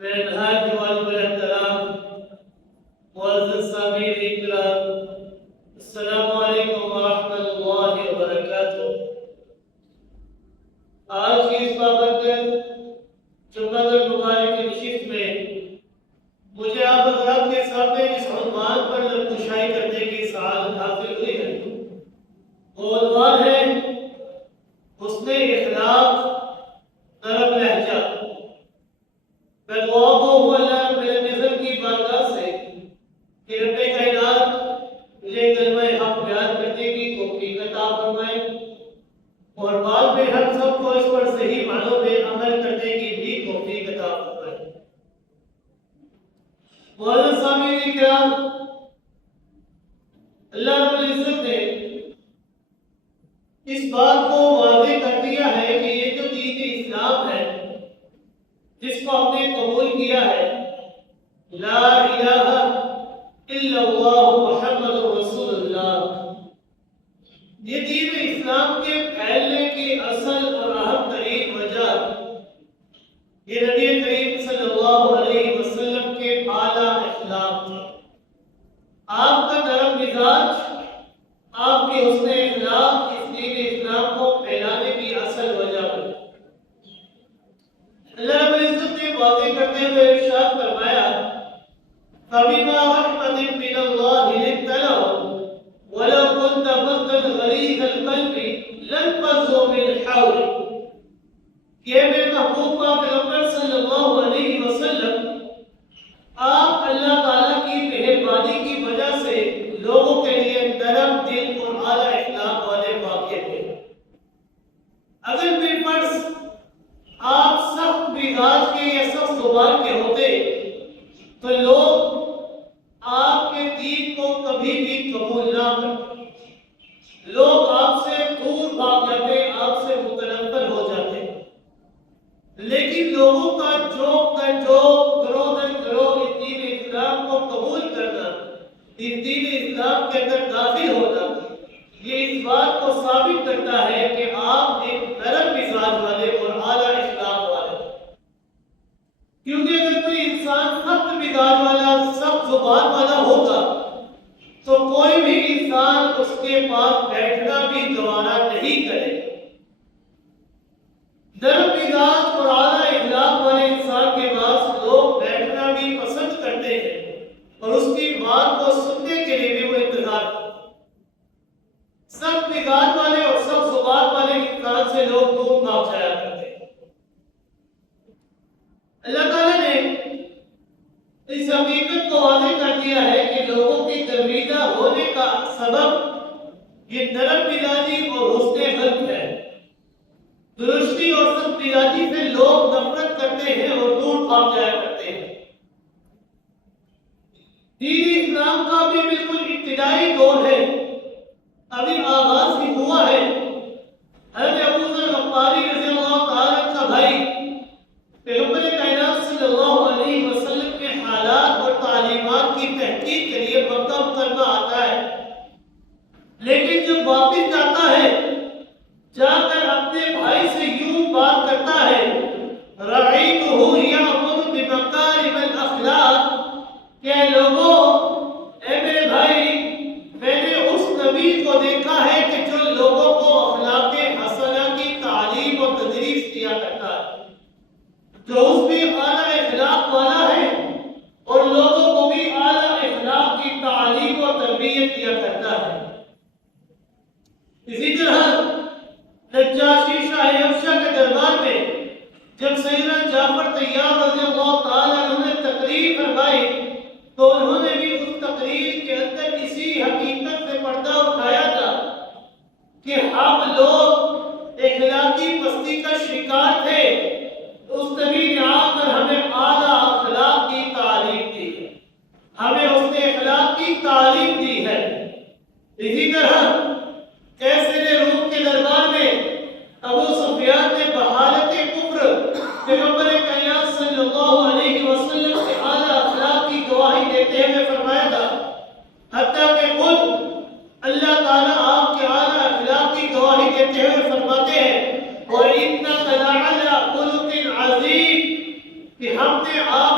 میرے نہایت والد احترام معزز سامعین کرام، السلام علیکم ورحمۃ اللہ وبرکاتہ۔ آج کی اس بابرکت جمعہ المبارک کی نشست میں مجھے آپ حضرات کے سامنے اس عنوان پر نقشائی کرنے کی سعادت حاصل ہوئی ہے۔ وہ عنوان ہے حسن اخلاق، نرم لہجہ۔ میں دعا کو اللہ رب العزت کی بارگاہ سے کہ رب کائنات مجھے کلمہ حق بیان کرنے کی توفیق عطا فرمائے اور بعد میں ہم سب کو اس پر صحیح معنوں میں عمل کرنے کی بھی توفیق عطا فرمائے۔ معزز سامعین کرام، اللہ رب العزت نے اس بات کو واضح کر دیا ہے کہ یہ جو دین اسلام ہے جس کو آپ نے قبول کیا ہے، لا الہ الا اللہ محمد رسول اللہ، یہ دین اسلام کے پھیلنے کی اصل اور اہم ترین وجہ یہ نبی کریم صلی اللہ علیہ وسلم کے اعلیٰ اخلاق تھا۔ آپ کا نرم مزاج، آپ کے حسن اخلاق اس دین اسلام کو پھیلانے کی اصل وجہ بنی۔ اللہ رب العزت نے واضح کرتے ہوئے ارشاد فرمایا، فَبِمَا رَحْمَةٍ مِّنَ اللَّهِ لِنتَ لَهُمْ وَلَوْ كُنْتَ فَظًّا غَلِيظَ الْقَلْبِ لَانفَضُّوا مِنْ حَوْلِكَ۔ یہ میرے محبوب پیغمبر صلی اللہ علیہ وسلم، آپ اللہ تعالیٰ کی مہربانی کی وجہ سے لوگوں کے لیے نرم دل اور اعلیٰ اخلاق والے واقع تھے۔ اگر بے فرض آپ سخت مزاج کے یا سخت زبان کے ہوتے تو لوگ آپ کے دین کو کبھی بھی قبول نہ کرتے، لوگ آپ سے دور بھاگ جاتے، آپ سے متنفر ہو جاتے۔ لیکن لوگوں کا جوک در جوک، گروہ در گروہ اس دین اسلام کو قبول کرنا، اس دین اسلام کے اندر داخل ہونا، یہ اس بات کو ثابت کرتا ہے کہ آپ ایک نرم مزاج والے اور اعلیٰ اخلاق والے، کیونکہ اگر کوئی انسان سخت مزاج والا، سخت زبان والا ہوگا تو کوئی بھی انسان اس کے پاس بیٹھنا بھی گوارا نہیں کرے۔ نرم مزاج اور اعلیٰ اخلاق والے انسان کے پاس لوگ بیٹھنا بھی پسند کرتے ہیں اور اس کی بات کو سننے کے لیے بھی وہ انتظار کرتے ہیں۔ سخت مزاج والے اور سخت زبان والے انسان سے لوگ دور بھاگ جایا کرتے ہیں۔ اللہ تعالیٰ نے اس حقیقت کو واضح کر دیا ہے کہ لوگوں کی گرویدہ ہونے کا سبب یہ نرم مزاجی اور حسن خلق ہے۔ درستی اور سخت مزاجی سے لوگ نفرت کرتے ہیں اور دور بھاگ جایا کرتے ہیں۔ دین اسلام کا بھی بالکل ابتدائی دور ہے، ابھی آغاز ہی ہوا ہے۔ حضرت ابو ذر غفاری رضی اللہ تعالیٰ کا بھائی پیغمبر کائنات صلی اللہ علیہ وسلم کے حالات اور تعلیمات کی تحقیق کے لیے مکہ مکرمہ آتا ہے، لیکن جب واپس جاتا ہے جا کر اپنے بھائی سے یوں بات کرتا ہے، رَعَيْتُهُ يَأْمُرُ بِمَكَارِمِ الْأَخْلَاقِ، کہ اے لوگوں، اے میرے بھائی، میں نے اس نبی کو دیکھا ہے کہ جو لوگوں کو اخلاق حسنہ کی تعلیم اور تدریس کیا کرتا ہے، جو اس بھی اعلیٰ اخلاق والا ہے اور لوگوں کو بھی اعلیٰ اخلاق کی تعلیم اور تربیت کیا کرتا ہے۔ اسی طرح نجاشی شاہ حبشہ کے دربار میں جب سیدنا جعفر طیار رضی اللہ تعالیٰ عنہ نے تقریر فرمائی تو انہوں نے بھی اس تقریر کے اندر اسی حقیقت سے پردہ اٹھایا تھا کہ ہم لوگ اخلاقی پستی کا شکار تھے، اس نبی نے آ کر ہمیں اعلیٰ اخلاق کی تعلیم دی ہے، ہمیں اس نے اخلاق کی تعلیم دی ہے۔ اسی طرح کیسر روم کے دربار میں ابو سفیان نے بحالت کفر پیغمبر کائنات صلی اللہ علیہ وسلم کے اعلیٰ اخلاق کی گواہی دیتے ہوئے فرمایا تھا، حتیٰ کہ خود اللہ تعالیٰ آپ کے اعلیٰ اخلاق کی گواہی دیتے ہوئے فرماتے ہیں، وَإِنَّكَ لَعَلَىٰ خُلُقٍ عَظِيمٍ، کہ ہم نے آپ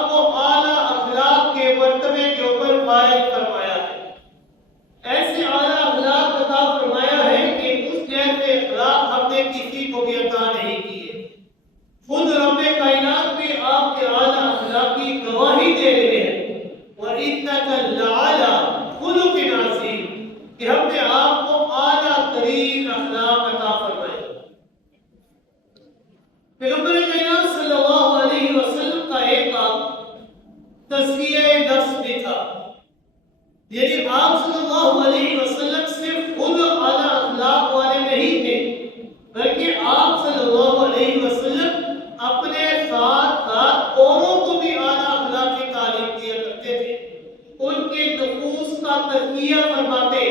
پیغمبر کائنات صلی اللہ علیہ وسلم کا ایک کام تزکیہ نفس بھی تھا، یعنی آپ صلی اللہ علیہ وسلم صرف خود اعلیٰ اخلاق والے نہیں تھے، بلکہ آپ صلی اللہ علیہ وسلم اپنے ساتھ ساتھ اوروں کو بھی اعلیٰ اخلاق کی تعلیم دیا کرتے تھے، ان کے نفوس کا تزکیہ فرماتے،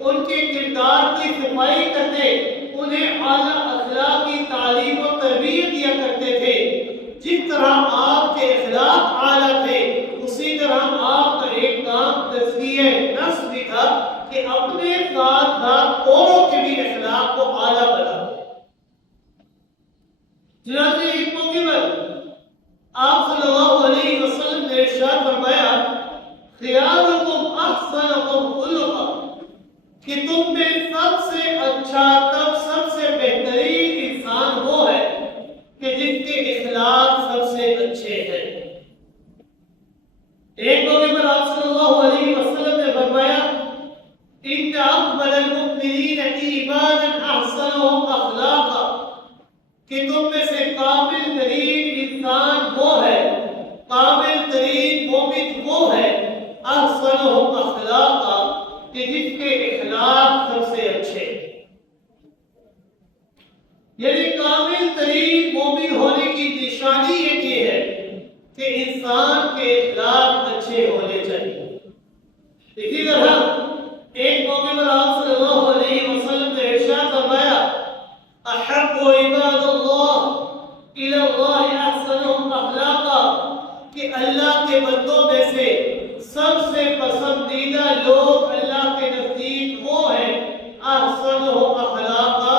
ان کے کردار کی صفائی کرتے، انہیں اعلیٰ اخلاق کی تعلیم و تربیت دیا کرتے تھے۔ جس طرح آپ کے اخلاق اعلیٰ تھے، اسی طرح آپ کا ایک کام تزکیہ نفس بھی تھا کہ اپنے ساتھ ساتھ اوروں کے بھی اخلاق کو اعلیٰ بناتے۔ چنانچہ ایک موقع پر آپ صلی اللہ علیہ وسلم نے ارشاد فرمایا، خیارکم احسنکم خلقا، کہ تم میں سب سے اچھا تب سب سے بہترین انسان وہ ہے کہ جس کے اخلاق سب سے اچھے ہیں۔ ایک موقع پر آپ صلی اللہ علیہ وسلم نے فرمایا، ان اکمل المؤمنین ایمانا احسنهم اخلاقا، کہ تم میں سے کامل ترین انسان وہ ہے، کامل ترین مومن وہ ہے، احسنهم اخلاقا، کہ جس کے اخلاق سب سے اچھے، یعنی کامل ترین مومن ہونے کی نشانی یہ ہے کہ انسان کے اخلاق اچھے ہونے چاہیے۔ اسی طرح ایک موقع پر آپ صلی اللہ علیہ وسلم نے ارشاد فرمایا، احب عباد اللہ الی اللہ احسنهم اخلاقا، کہ اللہ کے بندوں میں سے سب سے پسندیدہ لوگ اللہ کے نزدیک وہ ہیں احسنهم اخلاقا،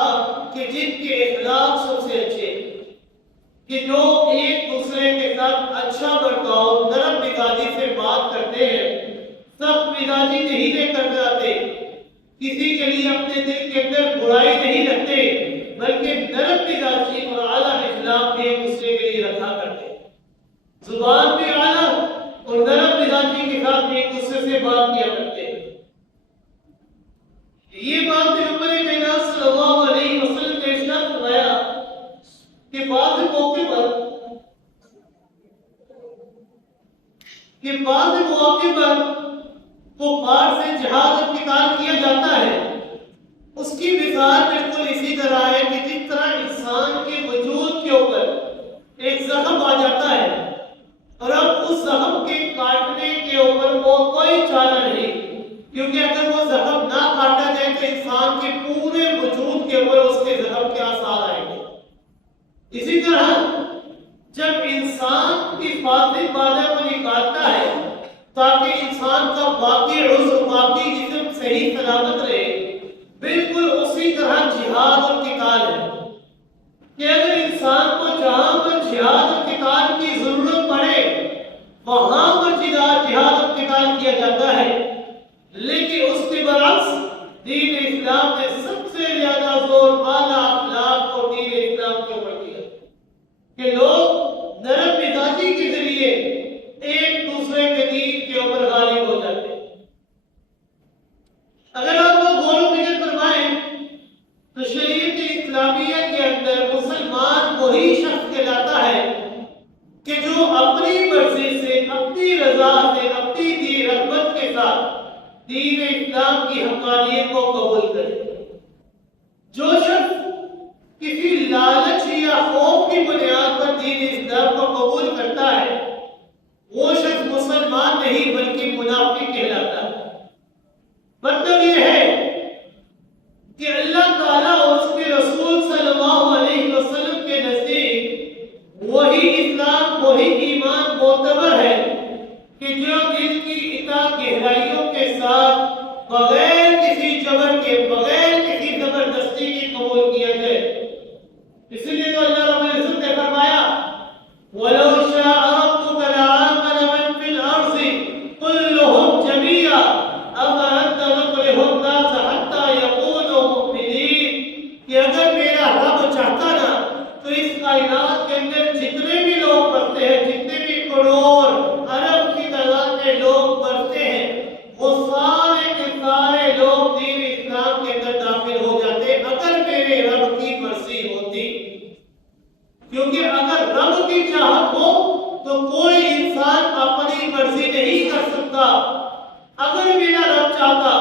کہ جن کے اخلاق سب سے اچھے، کہ جو ایک دوسرے کے ساتھ اچھا برتاؤ، نرم مزاجی سے بات کرتے ہیں، سخت مزاجی نہیں لے کر جاتے، کسی کے لیے اپنے دل کے اندر برائی نہیں رکھتے، بلکہ نرم مزاجی اور اعلیٰ اخلاق بھی ایک دوسرے کے لیے رکھا کرتے، زبان بھی اعلیٰ اور نرم مزاجی کے ساتھ بھی ایک دوسرے سے بات کیا کرتے۔ یہ بات پیغمبر کائنات صلی اللہ علیہ وسلم نے ارشاد فرمایا کہ بعض مواقع پر کفار سے جہاد اور قتال کیا جاتا ہے، اس کی مثال بالکل اسی طرح ہے کہ جس طرح انسان کے وجود کے اوپر ایک زخم آ جاتا ہے اور اب اس زخم کے کاٹنے کے اوپر وہ کوئی چارہ نہیں، کیونکہ اگر وہ زخم نہ کاٹا جائے تو انسان کے پورے وجود کے اوپر اس کے زخم کے آثار آئیں گے۔ اسی طرح جب انسان کی فاضل مادہ کو نکالتا ہے تاکہ انسان کا باقی عضو، باقی جسم صحیح سلامت رہے، بالکل اسی طرح جہاد اور قتال ہے کہ اگر انسان کو جہاں پر جہاد اور قتال کی ضرورت پڑے وہاں پر جہاد اور قتال کیا جاتا ہے، لیکن اس کے برعکس دین اسلام نے سب سے زیادہ زور اعلیٰ اخلاق اور دین اسلام کے اوپر دیا کہ لوگ نرم مزاجی کے ذریعے ایک دوسرے کے دین کے اوپر غالب ہو جاتے ہیں۔ اگر آپ لوگ غور و فکر فرمائیں تو شریعت اسلامیہ کے اندر مسلمان وہی شخص کہلاتا ہے کہ جو اپنی مرضی سے، اپنی رضا سے، اپنی رغبت کے ساتھ دین اسلام کی حقانیت کو قبول کرے۔ جو شخص کسی لالچ یا خوف کی بنیاد پر دین کیونکہ اگر رب کی چاہت ہو تو کوئی انسان اپنی مرضی نہیں کر سکتا۔ اگر میرا رب چاہتا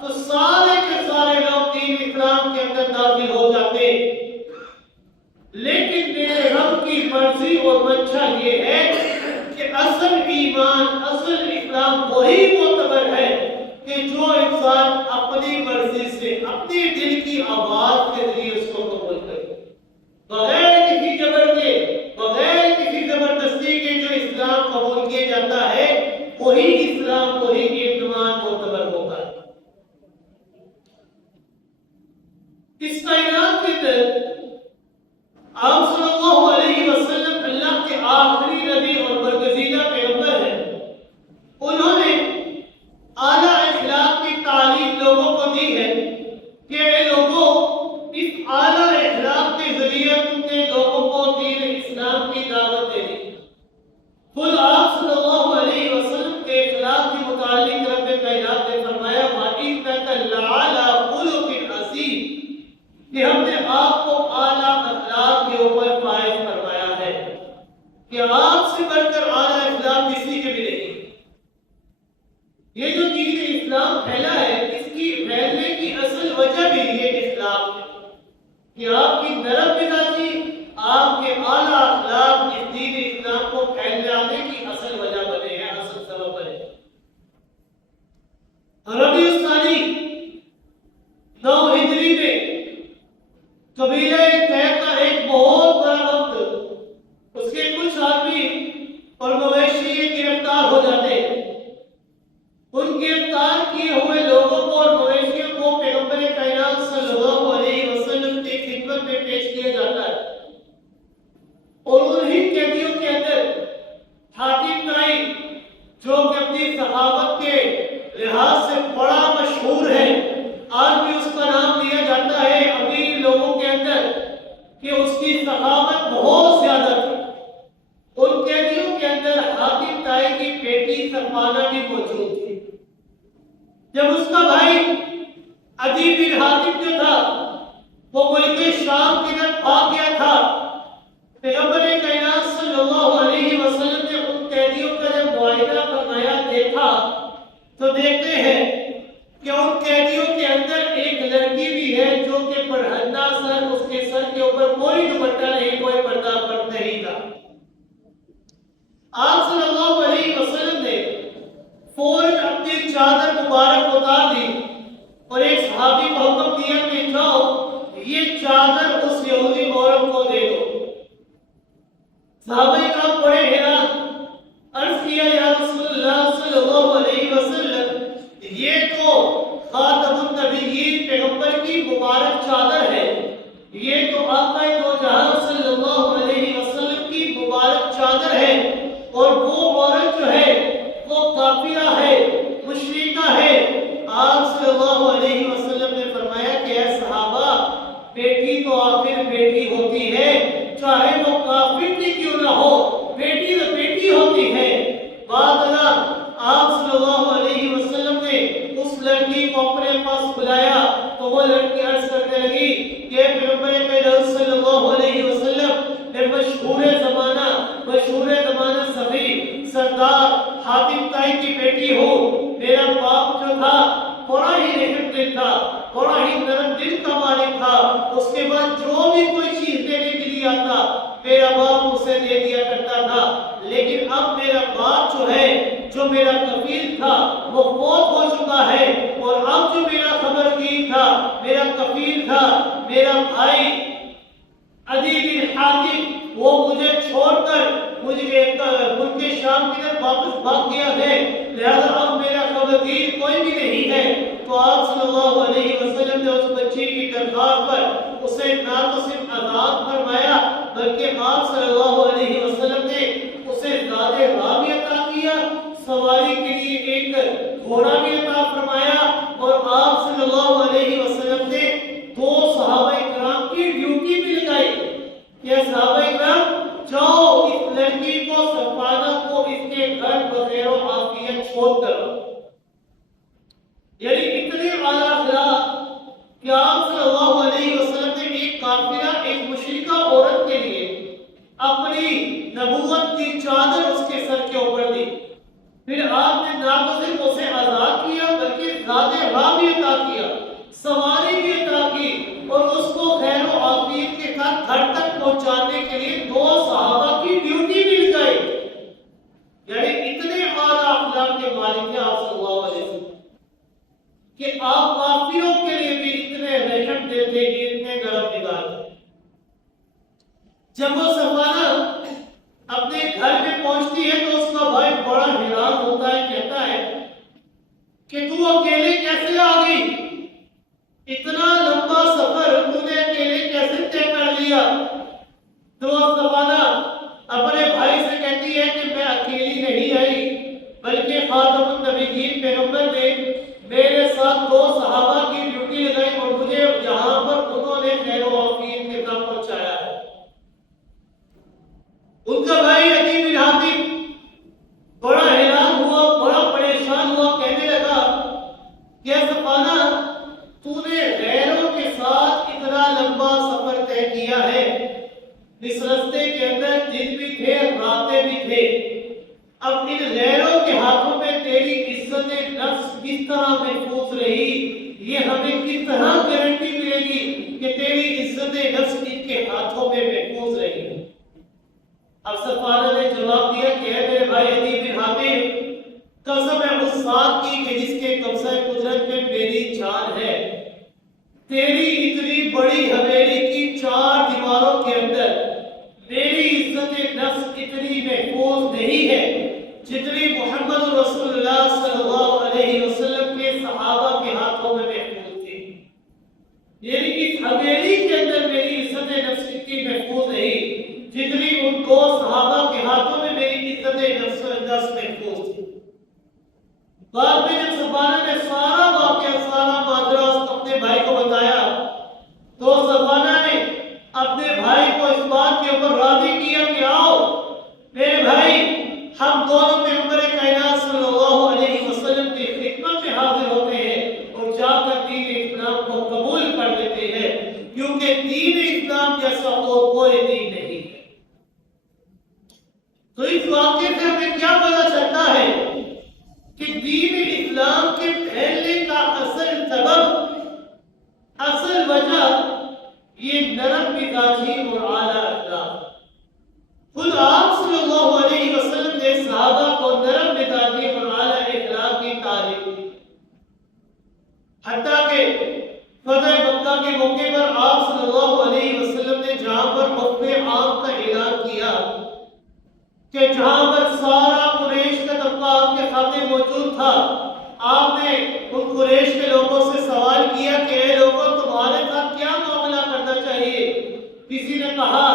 تو سارے کے سارے لوگ دین اسلام کے اندر داخل ہو جاتے، لیکن میرے رب کی مرضی اور منشا یہ ہے کہ اصل ایمان، اصل اسلام وہی معتبر ہے کہ جو انسان اپنی مرضی سے، اپنی دل کی آواز کے ذریعے اس کو قبول کرے، بغیر کسی جبر کے، بغیر کسی زبردستی کے جو اسلام قبول کیا جاتا ہے وہی اسلام، وہی ایمان معتبر ہوتا ہے۔ اس کائنات کے اندر آپ صلی اللہ علیہ وسلم اللہ کے آخری نبی اور برگزیدہ پیغمبر ہیں۔ انہوں نے اعلیٰ اخلاق کی تعلیم لوگوں کو دی ہے کہ اے لوگوں، اس اعلیٰ اخلاق کے ذریعے تم نے لوگوں کو دین اسلام کی دعوت دے دی۔ خود آپ صلی اللہ علیہ وسلم کے اخلاق کے متعلق رب کائنات نے فرمایا وَإِنَّكَ لَعَلَىٰ خُلُقٍ عَظِيمٍ، کہ ہم نے آپ کو اعلیٰ اخلاق کے اوپر فائز فرمایا ہے، کہ آپ سے بڑھ کر اعلیٰ اخلاق کسی کے بھی نہیں۔ یہ جو دین اسلام پھیلا ہے، اس کی پھیلنے کی اصل وجہ بھی یہ اسلام ہے کہ آپ کی نرم مزاجی، آپ کے اعلیٰ اخلاق اس دین اسلام کو پھیل جانے کی اصل وجہ بنے ہیں، اصل سبب بنے ہیں۔ ربیع الثانی 9 ہجری میں قبیلہ طے کا ایک بہت بڑا وقت، اس کے کچھ آدمی اور مویشی گرفتار ہو جاتے ہیں۔ ان گرفتار کیے ہوئے لوگوں کو اور مویشیوں کو پیغمبر کائنات صلی اللہ علیہ وسلم کی خدمت میں پیش کیا جاتا ہے، اور انہی قیدیوں کے اندر حاتم طائی، جو کہ اپنی صحابت کے لحاظ سے بڑا مشہور ہے، آج بھی اس کا نام دیا جاتا ہے امیر لوگوں کے اندر، کہ اس کی ثقافت بہت زیادہ تھی۔ ان قیدیوں کے اندر حاتم طائی کی بیٹی سلمانہ بھی موجود تھی۔ جب اس کا بھائی عدی بن حاتم جو تھا وہ ملک شام کی طرف بھاگ گیا تھا، پیغمبر کائنات صلی اللہ علیہ وسلم نے ان قیدیوں کا جب معائنہ فرمایا، دیکھا تو دیکھتے ہیں کہ ان قیدیوں کے اندر ایک لڑکی بھی ہے جو کہ پرہنہ سر، اس کے سر کے اوپر کوئی دوپٹہ نہیں، کوئی پردہ نہیں تھا۔ آپ صلی اللہ علیہ وسلم نے فوراً اپنی چادر مبارک اتار دی اور ایک صحابی کو حکم دیا کہ جاؤ یہ چادر اس یہودی عورت کو دے دو۔ صحابہ کرام بڑے حیران، عرض کیا یا رسول اللہ صلی اللہ علیہ وسلم، یہ تو خاتم النبیین پیغمبر کی مبارک چادر ہے، یہ تو آقا دو جہاں صلی اللہ علیہ وسلم کی مبارک چادر ہے، اور وہ عورت جو ہے وہ کافرہ ہے، مشرکہ ہے۔ آپ صلی اللہ علیہ وسلم نے فرمایا کہ اے صحابہ، بیٹی تو آخر بیٹی ہوتی ہے، چاہے وہ کافر کی کیوں نہ ہو، بیٹی تو بیٹی ہوتی ہے۔ بعد اللہ آپ صلی اللہ علیہ وسلم نے اس لڑکی کو اپنے پاس بلایا تو وہ لڑکی عرض کرنے لگی کہ پیغمبر کائنات صلی اللہ علیہ وسلم نے مشہور زمانہ صحیح سردار حاتم طائی کی بیٹی ہو، میرا باپ جو تھا بڑا ہی رحم دل تھا، بڑا ہی نرم دل کا مالک تھا، اس کے بعد جو بھی کوئی چیز دینے کے لیے آتا میرا باپ اسے دے دیا کرتا تھا، لیکن اب میرا باپ جو ہے، جو میرا کفیل تھا وہ فوت ہو چکا ہے، اور اب جو میرا خبرگیر تھا، میرا کفیل تھا، میرا بھائی عدی بن حاتم، وہ مجھے چھوڑ کر مجھے ملک شام کی طرف واپس بھاگ گیا ہے، لہذا اب میرا خبرگیر کوئی بھی نہیں ہے۔ تو آپ صلی اللہ علیہ وسلم نے اس بچی کی درخواست پر اسے نہ تو صرف آزاد فرمایا، بلکہ آپ صلی اللہ علیہ وسلم نے اسے زاد راہ بھی عطا کیا، سواری کے لیے ایک گھوڑا بھی عطا فرمایا، اور آپ صلی اللہ علیہ وسلم نے 2 صحابہ کرام کی ڈیوٹی بھی لگائی کہ صحابہ کرام جاؤ اس لڑکی کو، سلمانہ کو اس کے گھر بخیر و عافیت چھوڑ کر، یعنی اتنے اعلیٰ اخلاق کہ آپ صلی اللہ علیہ وسلم نے ایک کافرہ، ایک مشرکہ عورت کے لیے تو سفانہ اپنے بھائی سے کہتی ہے کہ میں اکیلی نہیں آئی، بلکہ خاتم النبیین پیغمبر نے میرے ساتھ 2 صحابہ کی ڈیوٹی لگائی اور مجھے یہاں پر انہوں نے خیر و عافیت کے ساتھ پہنچایا ہے۔ ان کا بھائی عدی بن حاتم بڑا حیران ہوا، بڑا پریشان ہوا، کہنے لگا کہ سفانہ تو نے غیروں کے ساتھ اتنا لمبا سفر طے کیا ہے، اس راستے کے اندر دن بھی تھے راتیں بھی تھے، اب ان غیروں کے ہاتھوں میں تیری عزت نفس کس طرح محفوظ رہی، یہ ہمیں کس طرح گارنٹی ملے گی کہ تیری عزت نفس ان کے ہاتھوں میں محفوظ رہی؟ اب سفانہ نے جواب دیا کہ اے میرے بھائی عدی بن حاتم، قسم ہے اس ذات کی کہ جس کے قبضہ قدرت میں میری جان ہے، تیری اتنی بڑی حویلی کی 4 دیواروں کے اندر میری عزت نفس اتنی محفوظ نہیں ہے جتنی محمد رسول اللہ صلی اللہ علیہ وسلم کے صحابہ کے ہاتھوں میں محفوظ تھی۔ یعنی اس حویلی کے اندر میری عزت نفس اتنی محفوظ نہیں جتنی ان 2 صحابہ کے ہاتھوں میں میری عزت نفس محفوظ تھی۔ بعد میں جب سفانہ نے سارا واقعہ، سارا ماجرا اپنے بھائی کو بتایا تو سفانہ نے اپنے بھائی کو اس بات کے اوپر راضی کیا کہ آؤ میرے بھائی، ہم دونوں پیغمبر کائنات صلی اللہ علیہ وسلم کی خدمت میں حاضر ہوتے ہیں اور جا کر دین اسلام کو قبول کر لیتے ہیں، کیونکہ دین اسلام جیسا اور کوئی دین نہیں ہے۔ تو اس واقعے سے ہمیں کیا پتہ چلتا ہے کہ دین اسلام کے پھیلنے کا اصل سبب، اصل وجہ یہ نرم مزاجی اور اعلیٰ اخلاق۔ خود آپ صلی اللہ علیہ وسلم نے صحابہ کو نرم مزاجی اور اعلیٰ اخلاق کی تعلیم دی، حتیٰ کہ فتح مکہ کے موقع پر آپ صلی اللہ علیہ وسلم نے جہاں پر وقف عام کا اعلان کیا کہ جہاں پر سارا قریش کا طبقہ آپ کے سامنے موجود تھا، آپ نے ان قریش کے لوگوں سے سوال کیا کہ اے لوگوں، تمہارے ساتھ کیا معاملہ کرنا چاہیے؟ کسی نے کہا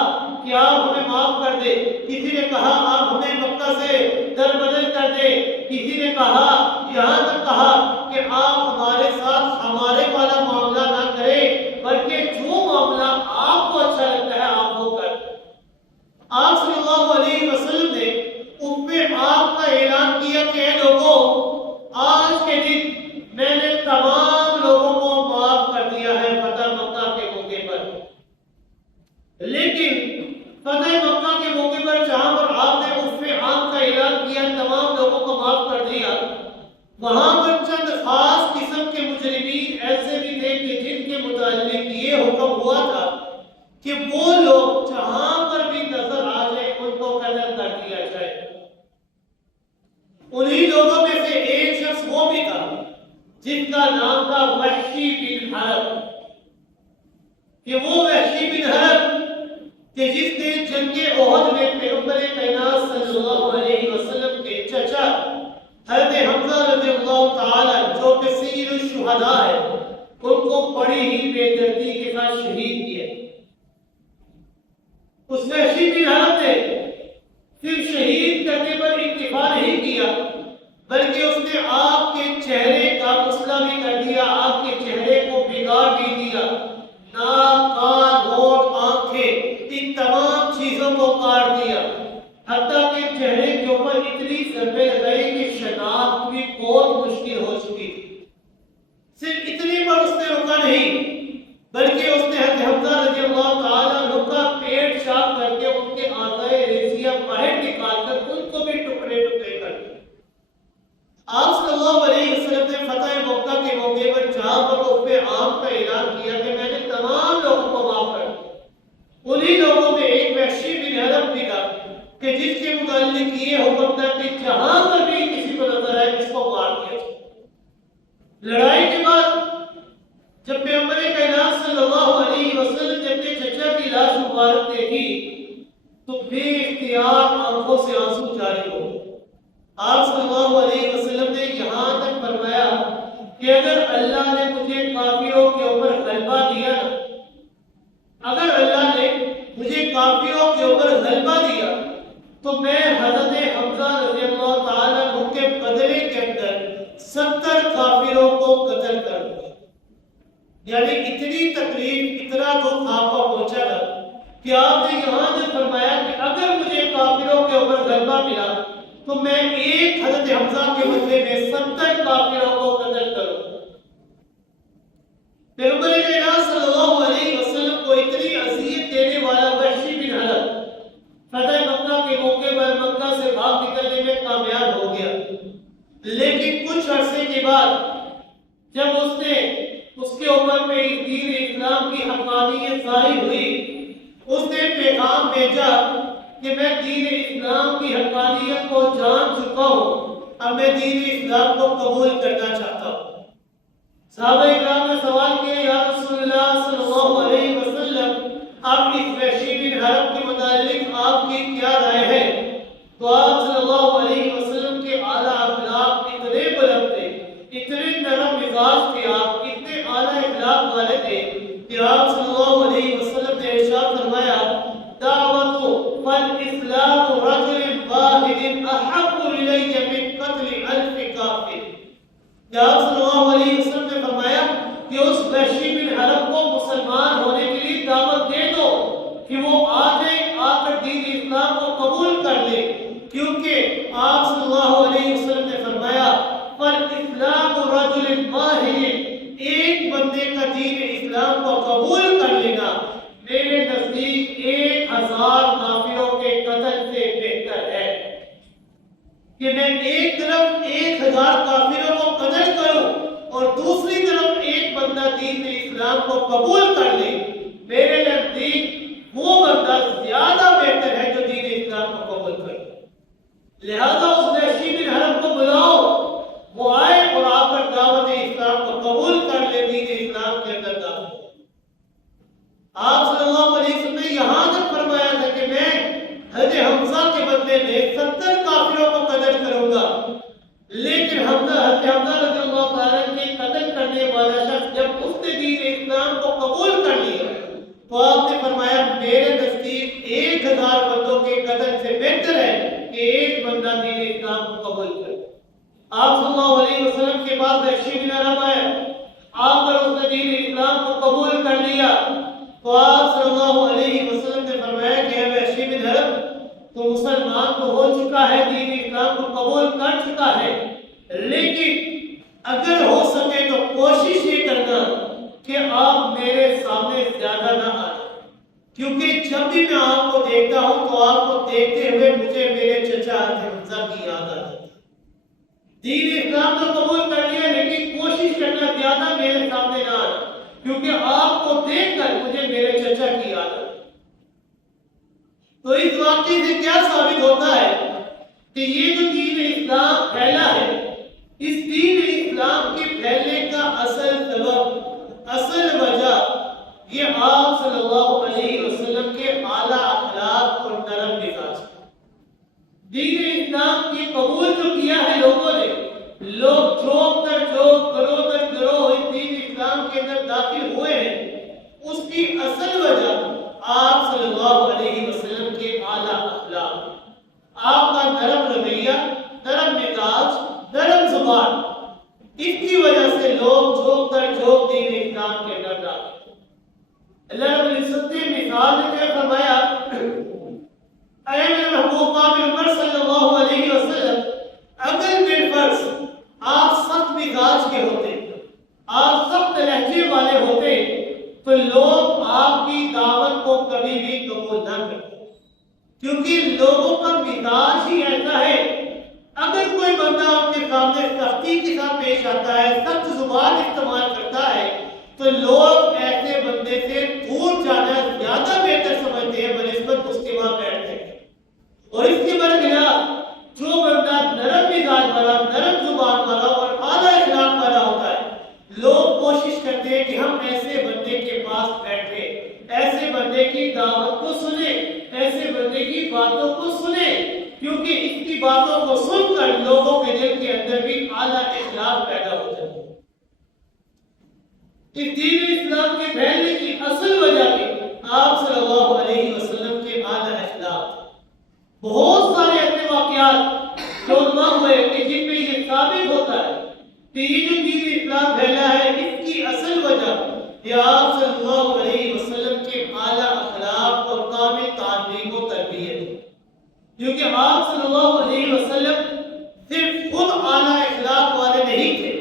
کہ آپ ہمیں معاف کر دے، کسی نے کہا آپ ہمیں مکہ سے در بدل کر دے، کسی نے کہا، یہاں تک کہا کہ آپ ہمارے ساتھ ہمارے والا معاملہ نہ کریں، بلکہ جو معاملہ آپ کو اچھا لگتا ہے آپ وہ کریں۔ آپ صلی اللہ علیہ وسلم نے وقف عام کا اعلان کیا کہ اے لوگوں، آج کے دن میں نے تمام لوگوں کو معاف کر دیا ہے فتح مکہ کے موقع پر، لیکن فتح مکہ کے موقع پر جہاں پر آپ نے وقف عام کا اعلان کیا، تمام لوگوں کو معاف کر دیا، وہاں پر چند خاص قسم کے مجرمین ایسے بھی تھے کہ جن کے متعلق یہ حکم ہوا تھا کہ وہ لوگ جہاں پر بھی نظر آ جائے ان کو قتل کر دیا جائے۔ انہی لوگوں میں سے ایک شخص وہ بھی تھا جن کا نام تھا وحشی بن حرب، کہ وہ وحشی بن حرب کہ جس نے جنگ احد میں پیغمبر کائنات صلی اللہ علیہ وسلم کے چچا حضرت حمزہ رضی اللہ تعالی جو کہ سید الشہداء ہے، ان کو بڑی ہی بے دردی کے ساتھ شہید کیا۔ اس وحشی بن حرب نے صرف شہید کرنے پر اکتفا نہیں کیا، بلکہ اس نے آپ کے چہرے کا مسئلہ بھی کر دیا، آپ کے چہرے کو بگاڑ بھی دیا، ناک، کان، ہونٹ، آنکھیں، ان تمام چیزوں کو کاٹ دیا، حتیٰ کہ چہرے کے اوپر اتنی ضربیں لگائی کہ شناخت بھی بہت مشکل ہو چکی تھی۔ صرف اتنی پر اس نے رکا نہیں، بلکہ اس نے حضرت حمزہ رضی اللہ تعالیٰ عنہ کا پیٹ صاف کر کے ان کے اعضائے رضیہ باہر نکال کر ان کو بھی ٹکڑے ٹکڑے کر دیا۔ آپ صلی اللہ علیہ وسلم نے فتح مکہ کے موقع پر جہاں پر وقف عام کا اعلان کیا کہ میں نے تمام لوگوں کو معاف کر دیا، انہی لوگوں میں ایک وحشی بن حرب بھی تھا کہ جس کے متعلق یہ حکم تھا کہ جہاں پر بھی کسی کو نظر آئے اس کو مار دیا جائے۔ لڑائی کے بعد جب پیغمبر کائنات صلی اللہ علیہ وسلم نے اپنے چچا کی لاش مبارک دیکھی تو بے اختیار آنکھوں سے آنسو جاری ہو۔ آپ صلی اللہ علیہ وسلم نے یہاں تک فرمایا کہ اگر اللہ نے مجھے کافروں کے اوپر غلبہ دیا، اگر اللہ نے مجھے کافروں کافروں کے اوپر غلبہ دیا تو میں حضرت حمزہ رضی اللہ تعالیٰ عنہ کے بدلے کے اندر 70 کافروں کو قتل کر دوں گا۔ یعنی اتنی تکلیف، اتنا دکھ آپ کو پہنچا تھا کہ آپ نے یہاں جو فرمایا کہ اگر مجھے کافروں کے اوپر غلبہ ملا تو میں ایک حضرت حمزہ کے بدلے میں 70 کافروں کو قتل کروں گا۔ پیغمبر کائنات صلی اللہ علیہ وسلم کو اتنی اذیت دینے والا وحشی بن حرب فتح مکہ کے موقع پر مکہ سے بھاگ نکلنے میں کامیاب ہو گیا، لیکن کچھ عرصے کے بعد جب اس کے اوپر میں دین اسلام کی حقانیت ظاہر ہوئی، اس نے پیغام بھیجا کہ میں دین اسلام کی حقانیت کو جان چکا ہوں، اب میں دین اسلام کو قبول کرنا چاہتا ہوں۔ صحابہ اکرام نے سوال کیا، یا رسول اللہ صلی اللہ علیہ وسلم آپ اس وحشی بن حرب کے متعلق آپ کی کیا رائے ہے؟ تو آپ صلی اللہ علیہ وسلم کے اعلیٰ اخلاق اتنے بلند تھے، اتنے نرم مزاج تھے، آپ اتنے اعلیٰ اخلاق والے تھے کہ آپ صلی اللہ علیہ وسلم نے ارشاد فرمایا، دعوت فالاسلام رجل واحد احب الی من قتل 1000 کافر۔ کہ آپ صلی اللہ علیہ وسلم نے فرمایا کہ اس وحشی بن حرب کو مسلمان ہونے کے لیے دعوت دے دو کہ وہ آ کر دین اسلام کو قبول کر لے، کیونکہ آپ صلی اللہ علیہ وسلم نے فرمایا فالاسلام رجل واحد، ایک بندے کا دین اسلام کو قبول کر لینا میرے نزدیک 1000 کافروں کے قتل سے بہتر ہے۔ کہ میں ایک طرف 1000 کافروں کو قتل کروں اور دوسری طرف ایک بندہ دین اسلام کو قبول کر لے، میرے نزدیک وہ بندہ زیادہ بہتر ہے جو دین اسلام کو قبول کرے۔ لہذا اس وحشی بن حرب کو بلاؤ، وہ آئے اور آ کر دعوت اسلام کو قبول کر لے، دین اسلام کے اندر داخل ہو۔ آپ صلی اللہ علیہ وسلم نے یہاں تک فرمایا تھا کہ میں حضرت حمزہ کے بدلے میں 70 کافروں کو قتل کروں گا، لیکن حضرت حمزہ رضی اللہ تعالیٰ کے قتل کرنے والا شخص جب اس نے دین اسلام کو قبول کر لیا تو آپ نے فرمایا میرے نزدیک 1000 بندوں کے قتل سے بہتر ہے کہ ایک بندہ دین اسلام کو قبول کرے۔ آپ صلی اللہ علیہ وسلم کے بعد وحشی بن حرب آیا، آ کر اس نے دین اسلام کو قبول کر لیا تو آپ صلی اللہ علیہ وسلم نے فرمایا کہ وحشی بن حرب تو مسلمان تو ہو چکا ہے، دین اسلام کو قبول کر چکا ہے، لیکن اگر ہو سکے تو کوشش یہ کرنا کہ آپ میرے سامنے زیادہ نہ آئیں، کیونکہ جب بھی میں آپ کو دیکھتا ہوں تو آپ کو دیکھتے ہوئے مجھے میرے چچا حضرت حمزہ کی یاد آتی ہے۔ دین اسلام کو قبول کر لیا لیکن کوشش کرنا زیادہ میرے سامنے نہ آنا، کیونکہ آپ کو دیکھ کر مجھے میرے چچا کی یاد آتی ہے۔ تو اس واقعے سے کیا ثابت ہوتا ہے کہ یہ جو دین اسلام پھیلا ہے، اس دین اسلام کے پھیلنے کا اصل سبب، اصل وجہ یہ آپ صلی اللہ علیہ وسلم کے اعلیٰ اخلاق اور نرم مزاج ہے۔ دین اسلام کی قبول جو کیا ہے لوگوں نے، لوگ چوک در چوک، گروہ در گروہ اس دین اسلام کے اندر داخل ہوئے ہیں، اس کی اصل وجہ آپ صلی اللہ علیہ وسلم کے اعلیٰ اخلاق، آپ کا نرم رویہ، نرم مزاج، نرم زبان، اس کی وجہ سے لوگ چوک در چوک دین اسلام کے اندر داخل۔ اللہ رب العزت نے مثال میں فرمایا، اے میرے محبوب عمر صلی اللہ علیہ وسلم، اگر بالفرض آپ سخت مزاج کے ہوتے، آپ سخت لہجے والے ہوتے تو لوگ آپ کی دعوت کو کبھی بھی قبول نہ کرتے، کیونکہ لوگوں کا مزاج ہی ایسا ہے، اگر کوئی بندہ ان کے سامنے سختی کے ساتھ پیش آتا ہے، سخت زبان استعمال کرتا ہے، تو لوگ ایسے بندے سے دور جانا زیادہ بہتر سمجھتے ہیں بنسبت اس کے وہاں بیٹھنے کے۔ اور اس کے برخلاف جو بندہ نرم مزاج والا، نرم زبان والا اور اعلیٰ اخلاق والا ہوتا ہے، لوگ کوشش کرتے ہیں کہ ہم ایسے بندے کے پاس بیٹھے، ایسے بندے کی دعوت کو سنیں، ایسے بندے کی باتوں کو سنیں، کیونکہ اس کی باتوں کو سن کر لوگوں کے دل کے اندر بھی اعلیٰ اخلاق پیدا ہو جاتے ہیں۔ اس دین اسلام کے پھیلنے کی اصل وجہ بھی آپ صلی اللہ علیہ وسلم کے اعلیٰ بہت سارے ایسے واقعات جو نہ ہوئے کہ جن پہ یہ ثابت ہوتا ہے کہ یہ جو دین اسلام پھیلا ہے اس کی اصل وجہ یہ آپ صلی اللہ علیہ وسلم کے اعلیٰ اخلاق اور کامل تعلیم و تربیت ہے۔ کیونکہ آپ صلی اللہ علیہ وسلم صرف خود اعلیٰ اخلاق والے نہیں تھے،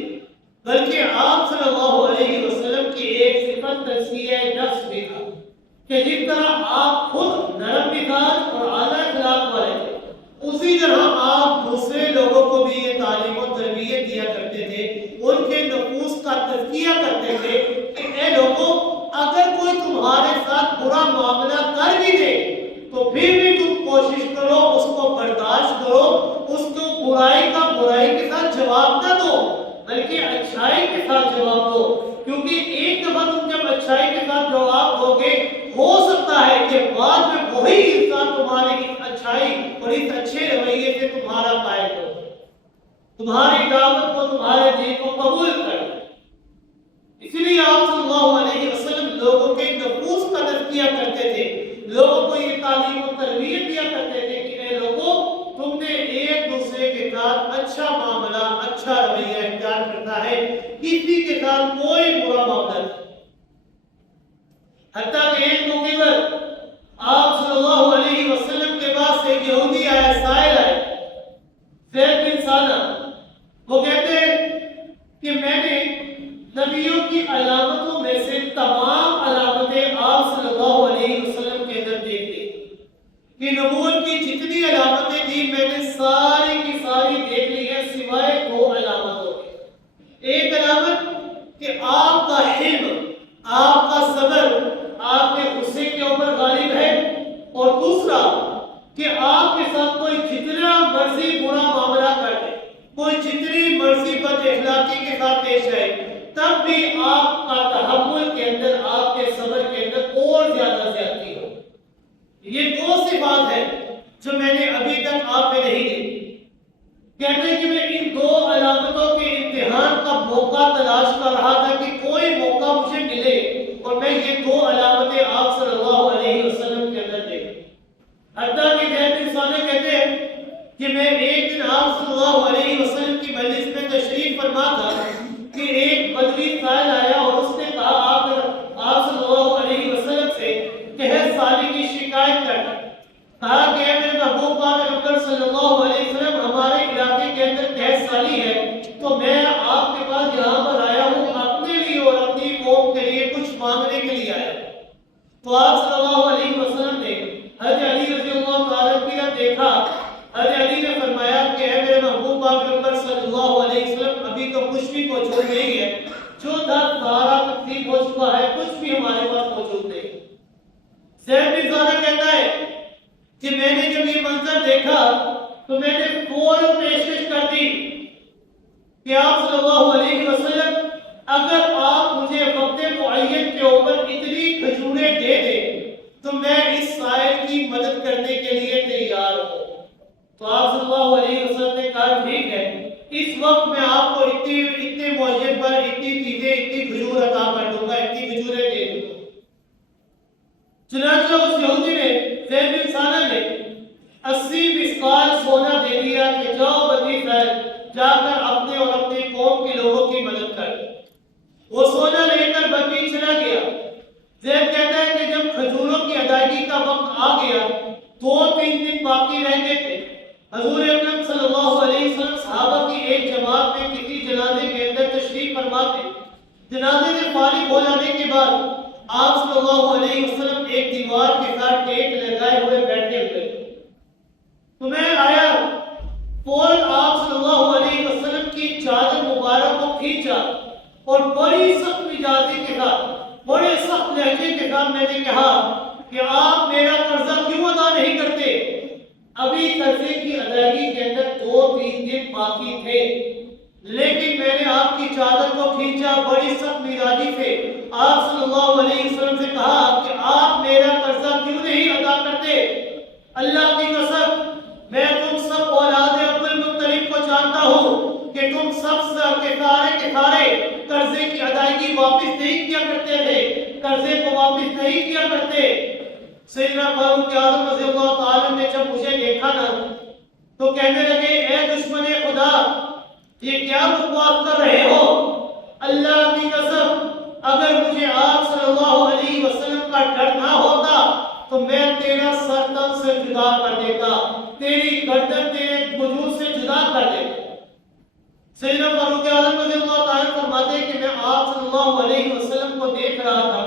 بلکہ آپ صلی اللہ علیہ وسلم کی ایک صفت تزکیہ نفس بھی تھا کہ جس طرح آپ خود نرم مزاج اور اعلیٰ اخلاق والے تھے، اسی طرح آپ دوسرے لوگوں کو بھی یہ تعلیم و تربیت دیا کرتے تھے، ان کے نفوس کا تزکیہ کرتے تھے کہ اے لوگوں، اگر کوئی تمہارے ساتھ برا معاملہ کر بھی دے تو پھر بھی تم کوشش کرو اس کو برداشت کرو، اس کو برائی کا برائی کے ساتھ جواب نہ دو بلکہ اچھائی کے ساتھ جواب دو، کیونکہ ایک دفعہ تم جب اچھائی کے ساتھ جواب دو گے ہو سکتا ہے کہ بعد میں وہی انسان تمہاری اس اچھائی اور اس اچھے رویے سے تمہارا قائل ہو، تمہاری دعوت کو تمہارے دین کو قبول کر۔ اسی لیے آپ صلی اللہ علیہ وسلم لوگوں کے نفوس کا تزکیہ کرتے تھے، لوگوں کو یہ تعلیم و تربیت دیا کرتے تھے کہ اے لوگوں، تم نے ایک دوسرے کے ساتھ اچھا معاملہ، اچھا رویہ اختیار کرنا ہے، کسی کے ساتھ کوئی برا معاملہ نہیں۔ حتیٰ کہ ایک موقع پر آپ صلی اللہ علیہ وسلم کے پاس ایک یہودی آیا، سائل آئے، زید بن سانہ، وہ کہتے ہیں کہ میں نے نبیوں کی علامتوں میں سے تمام علامتیں آپ صلی اللہ علیہ وسلم کے اندر دیکھ لی کہ نبوت کی جتنی علامتیں تھیں میں نے ساری کی ساری دیکھ لی ہیں سوائے دو علامتوں کے۔ ایک علامت کہ آپ کا حلم، آپ کا صبر آپ کے غصے کے اوپر غالب ہے، اور دوسرا کہ آپ کے ساتھ کوئی جتنا مرضی برا معاملہ کر دے، کوئی جتنی مرضی بد اخلاقی کے ساتھ پیش آئے، تب بھی آپ کا تحمل کے اندر، آپ کے صبر کے اندر اور زیادہ زیادتی ہو۔ یہ دو صفات ہیں جو میں نے ابھی تک آپ میں نہیں دیکھی۔ کہتے ہیں کہ میں ان دو علامتوں کے امتحان کا موقع تلاش کر رہا تھا کہ کوئی موقع مجھے ملے اور میں یہ دو علامتیں آپ صلی اللہ علیہ وسلم کے اندر دیکھوں۔ حتیٰ کہ زید بن سانہ کہتے ہیں کہ میں ایک دن آپ صلی اللہ علیہ وسلم کی مجلس میں تشریف فرما تھا کہ ایک بدوی سائل آیا اور اس نے کہا آپ صلی اللہ علیہ وسلم سے کہ ہے سالی کی شکایت کرنا، کہا کہ میرے محبوب پاک اکرم صلی اللہ علیہ وسلم ہمارے علاقے کے اندر قحط سالی ہے، تو میں آپ کے پاس یہاں پر آیا ہوں اپنے لیے اور اپنی قوم کے لیے کچھ مانگنے کے لیے آیا۔ تو آپ صلی اللہ علیہ وسلم نے حضرت علی رضی اللہ تعالیٰ کی طرف دیکھا، حضرت علی نے فرمایا کہ اے میرے محبوب پاک اکرم صلی اللہ علیہ وسلم ابھی تو کچھ بھی موجود نہیں ہے، جو تھا سارا تقسیم ہو چکا ہے، کچھ بھی ہمارے پاس موجود نہیں۔ زید بن سانہ کہتا ہے کہ میں نے جب یہ منظر دیکھا تو میں نے فوراً پیشکش کر دی کہ آپ صلی اللہ علیہ وسلم اگر آپ مجھے وقت معین کے اوپر اتنی کھجوریں دے دیں تو میں اس سائل کی مدد کرنے کے لیے تیار ہوں۔ تو آپ صلی اللہ علیہ وسلم نے کہا ٹھیک ہے، اس وقت میں آپ کو اتنے معین پر اتنی چیزیں، اتنی کھجور عطا کر دوں گا، اتنی کھجوریں دے دوں گا۔ چنانچہ اس یہودی نے، زید بن سانہ نے 80 مسقال سونا دے دیا کہ جاؤ بدوی سائل، جا کر اپنے اور اپنے قوم کے لوگوں کی مدد کر۔ وہ سونا لے کر بدوی چلا گیا۔ زید کہتا ہے کہ جب کھجوروں کی ادائیگی کا وقت آ گیا، 2-3 دن باقی رہ گئے تھے، حضور اکرم صلی اللہ علیہ وسلم صحابہ کی ایک جماعت میں کسی جنازے کے اندر تشریف فرما تھے۔ جنازے سے فارغ ہو جانے کے بعد آپ صلی اللہ علیہ وسلم ایک دیوار کے ساتھ ٹیک لگائے ہوئے بیٹھے ہوئے، تو میں آیا، فوراً آپ صلی اللہ علیہ وسلم کی چادر مبارک کو کھینچا اور بڑی سخت مزاجی کے ساتھ، بڑے سخت لہجے کے ساتھ میں نے کہا کہ آپ میرا قرضہ کیوں ادا نہیں کرتے؟ ابھی قرضے کی ادائیگی کے اندر 2-3 دن باقی تھے، لیکن میں نے آپ کی چادر کو کھینچا بڑی سخت مزاجی سے، آپ صلی اللہ علیہ وسلم سے کہا کہ آپ میرا قرضہ کیوں نہیں ادا کرتے؟ اللہ کی قسم میں تم سب اولاد عبد المطلب کو جانتا ہوں کہ تم سب کے سارے قرضے کی ادائیگی واپس نہیں کیا کرتے تھے، قرضے کو واپس نہیں کیا کرتے۔ سیدنا فاروق اعظم رضی اللہ تعالیٰ نے جب مجھے دیکھا دیکھا نا تو کہنے لگے اے دشمن خدا یہ کیا بکواس کر رہے ہو؟ اللہ کی قسم اگر مجھے آپ صلی اللہ علیہ وسلم کا ڈر نہ ہوتا تو میں تیرا سر تن سے جدا کر دیتا، تیری گردن تیرے وجود سے جدا کر دیتا۔ سیدنا فاروق اعظم رضی اللہ تعالیٰ فرماتے ہیں کہ میں آپ صلی اللہ علیہ وسلم کو دیکھ رہا تھا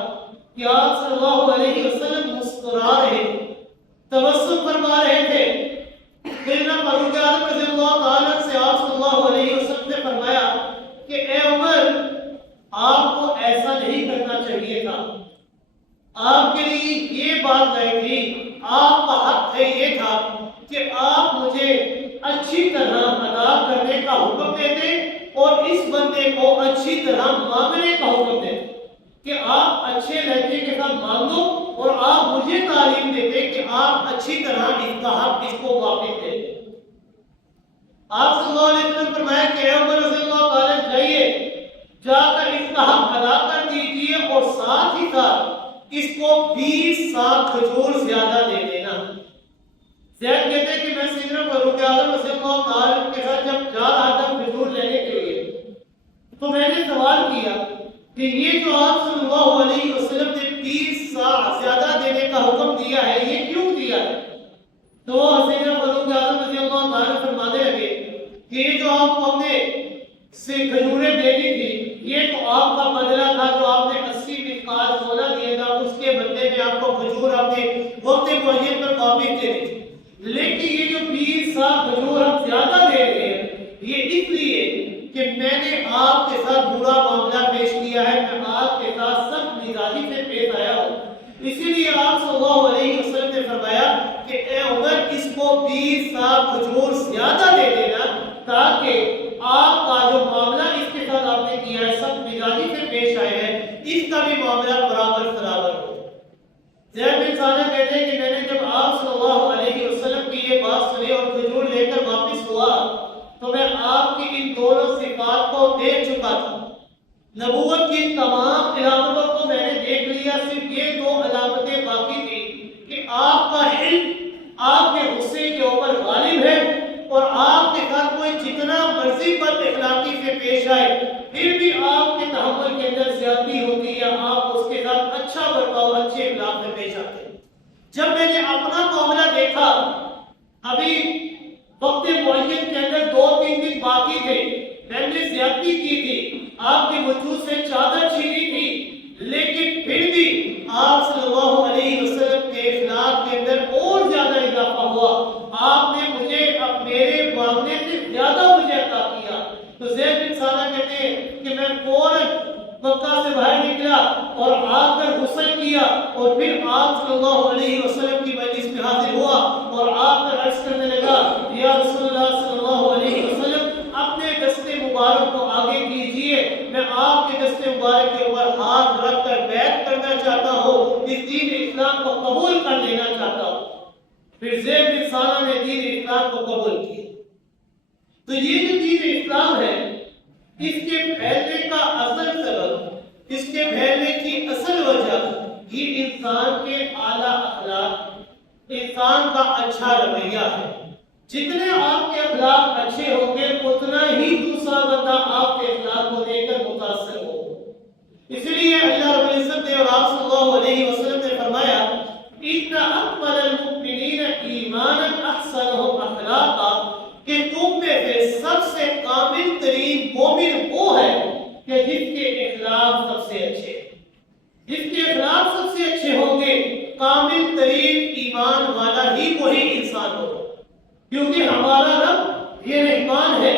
کہ آپ صلی اللہ علیہ وسلم مسکرا رہے تھے، تبسم فرما رہے تھے۔ سیدنا فاروق اعظم رضی اللہ تعالیٰ سے آپ صلی اللہ علیہ وسلم نے فرمایا کہ اے عمر آپ کو ایسا نہیں کرنا چاہیے تھا، آپ کے لیے یہ بات نہیں تھی، آپ کا حق ہے یہ تھا کہ آپ مجھے اچھی طرح ادا کرنے کا حکم دیتے اور اس بندے کو اچھی طرح مانگنے کا حکم دیتے کہ آپ اچھے لہجے کے ساتھ مانگو، اور آپ مجھے تعلیم دیتے کہ آپ اچھی طرح اس کا حق اس کو واپس دیں۔ آپ صلی اللہ علیہ وسلم فرمایا کہ اے عمر رضی اللہ تعالیٰ جائیے جا کر اس کا حق ادا کر دیجئے اور ساتھ ہی ساتھ اس کو 20 سال کھجور زیادہ دے دینا۔ زید کہتے ہیں کہ میں سیدنا فاروق اعظم رضی اللہ تعالیٰ کے ساتھ جب جا رہا تھا کھجور لینے کے لیے تو میں نے سوال کیا کہ یہ جو آپ صلی اللہ علیہ وسلم نے 20 سال زیادہ دینے کا حکم دیا ہے یہ کیوں دیا ہے؟ تو سیدنا فاروق اعظم رضی اللہ تعالیٰ فرمانے لگے کہ یہ جو آپ کو ہم نے سے کھجوریں دینی تھی یہ تو آپ کا بدلہ تھا جو آپ نے 80 مثقال سونا دیا تھا، اس کے بدلے میں آپ کو کھجور اپنے وقت معین پر واپس دے دی، لیکن یہ جو 20 سال کھجور ہم زیادہ دے رہے ہیں یہ اس لیے کہ میں نے آپ کے ساتھ برا معاملہ پیش کیا ہے، میں آپ کے ساتھ سخت مزاجی سے پیش آیا ہوں، اسی لیے آپ صلی اللہ علیہ وسلم نے فرمایا کہ اے عمر اس کو 20 سال کھجور زیادہ دے دینا تاکہ آپ کا جو معاملہ اس کے ساتھ آپ نے کیا ہے سخت مزاجی سے پیش آئے ہیں اس کا بھی معاملہ برابر ہو۔ زید بن ثابت کہتے ہیں کہ میں نے جب آپ صلی اللہ علیہ وسلم کی یہ بات سنی اور کھجور لے کر واپس ہوا تو میں آپ کی ان دونوں صفات کو دیکھ چکا تھا، نبوت کی تمام علامتوں کو میں نے دیکھ لیا، صرف یہ 2 علامتیں باقی تھی کہ آپ کا علم آپ کے غصے کے اوپر غالب ہے اور آپ کے ساتھ کوئی جتنا مرضی بد اخلاقی سے پیش آئے پھر بھی آپ کے تحمل کے اندر زیادتی ہوتی ہے، آپ اس کے ساتھ اچھا برتاؤ اچھے اخلاق میں پیش آتے ہیں۔ جب میں نے اپنا معاملہ دیکھا ابھی وقت معین کے اندر 2-3 دن باقی تھے، میں نے زیادتی کی تھی، آپ کے وجود سے چادر چھینی تھی، لیکن پھر بھی آپ صلی اللہ علیہ وسلم کے اخلاق کے اندر اور زیادہ اضافہ ہوا، آپ نے مجھے میرے مانگنے سے زیادہ مجھے عطا کیا۔ تو زید بن ثابت کہتے ہیں کہ میں فوراً مکہ سے باہر نکلا اور آ کر غسل کیا اور پھر آپ صلی اللہ علیہ وسلم کی مجلس میں حاضر ہوا اور آپ پر عرض کرنے لگا یا رسول اللہ صلی اللہ علیہ وسلم اپنے دست مبارک کو آگے کیجئے، میں آپ کے دست مبارک کے اوپر ہاتھ رکھ کر بیعت کرنا چاہتا ہوں، اس دین اسلام کو قبول کر لینا چاہتا ہوں۔ پھر زید بن ثابت نے دین اسلام کو قبول کیا۔ تو یہ جو دین اسلام ہے اس کے پھیلنے کا اصل سبب، اس کے پھیلنے کی اصل وجہ یہ انسان کے اعلیٰ اخلاق، انسان کا اچھا رویہ ہے۔ جتنے آپ کے اخلاق اچھے ہوں گے اتنا ہی دوسرا بندہ آپ کے اخلاق کو دیکھ کر متاثر ہوگا۔ اس لیے اللہ رب العزت نے اور آپ صلی اللہ علیہ وسلم نے فرمایا ان اکمل المؤمنین ایمانا احسنهم اخلاقا، کہ تم میں سے سب سے کامل ترین مومن وہ ہے کہ جس کے اخلاق سب سے اچھے، جس کے اخلاق سب سے اچھے ہوں گے، کامل ترین ایمان والا ہی وہی انسان ہوگا، کیونکہ ہمارا رب یہ رحمان ہے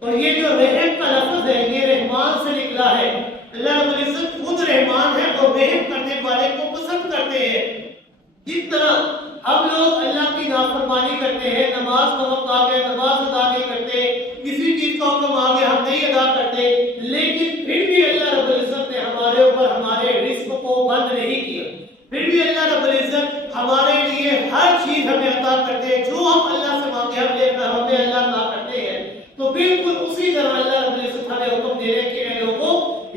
اور یہ جو رحم کا لفظ ہے یہ رحمان سے نکلا ہے۔ اللہ رب العزت خود رحمان ہے اور رحم کرنے والے کو پسند کرتے ہیں۔ جس طرح ہم لوگ اللہ کی نافرمانی کرتے ہیں، نماز کا وقت آ گیا نماز ادا نہیں کرتے، کسی چیز کا حکم آ گیا ہم نہیں ادا کرتے، لیکن پھر بھی اللہ رب العزت نے ہمارے اوپر ہمارے رزق کو بند نہیں کیا، پھر بھی اللہ رب العزت ہمارے لیے ہر چیز ہمیں عطا کرتے ہیں، جو ہم اللہ سے مانگے ہمیں اللہ عطا کرتے ہیں۔ تو بالکل اسی طرح اللہ رب العزت ہمیں حکم دے رہے کہ اے لوگوں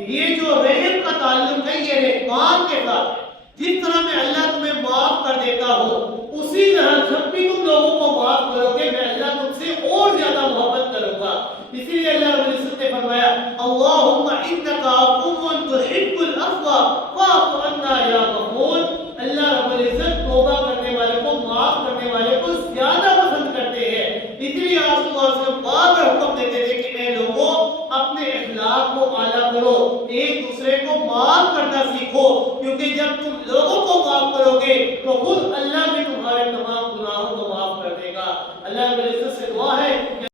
یہ جو رحم کا تعلق ہے یہ رحمان کے ساتھ ہے، جس طرح میں اللہ تمہیں معاف کر دیتا ہوں اسی اسی طرح جب بھی تم لوگوں کو معاف کرو گے میں اللہ تم سے اور زیادہ محبت کروں گا. اسی لیے اللہ رب العزت نے فرمایا اللہم انک عفو تحب العفو فاعف عنا یا غفور. اللہ رب العزت توبہ کرنے والے کو معاف کرنے والے کو زیادہ پسند کرتے ہیں. اسی لیے آپ صلی اللہ علیہ وسلم بار بار حکم دیتے تھے کہ اے لوگوں اپنے اخلاق کو اعلیٰ کرو, ایک دوسرے کو معاف کرنا سیکھو, کیونکہ جب تم لوگوں کو معاف کرو گے تو خود اللہ